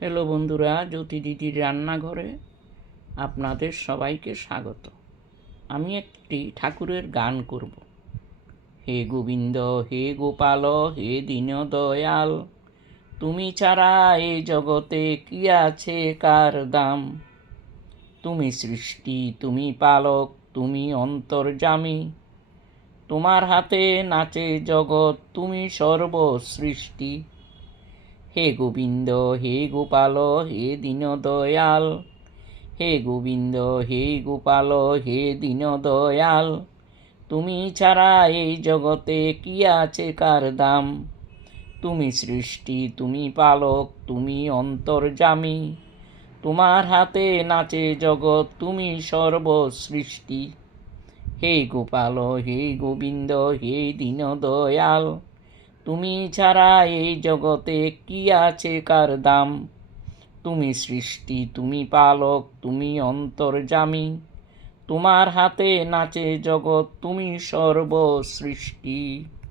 Hello বন্ধুরা, জ্যোতি দিদির রান্নাঘরে আপনাদের সবাইকে স্বাগত। আমি একটি ঠাকুরের গান করব। হে গোবিন্দ, হে গোপাল, হে দীনদয়াল, তুমি ছাড়া এই জগতে কি আছে কার দাম। তুমি সৃষ্টি, তুমি পালক, তুমি অন্তর্যামী, তোমার হাতে নাচে জগৎ, তুমি সর্বসৃষ্টি। হে গোবিন্দ, হে গোপাল, হে দীনদয়াল, হে গোবিন্দ, হে গোপাল, হে দীনদয়াল, তুমি ছাড়া এই জগতে কি আছে কার দাম। তুমি সৃষ্টি, তুমি পালক, তুমি অন্তর্যামী, তোমার হাতে নাচে জগৎ, তুমি সর্বসৃষ্টি। হে গোপাল, হে গোবিন্দ, হে দীনদয়াল, তুমি ছাড়া এই জগতে কি আছে কার দাম। তুমি সৃষ্টি, তুমি পালক, তুমি অন্তর্যামী, তোমার হাতে নাচে জগৎ, তুমি সর্বসৃষ্টি।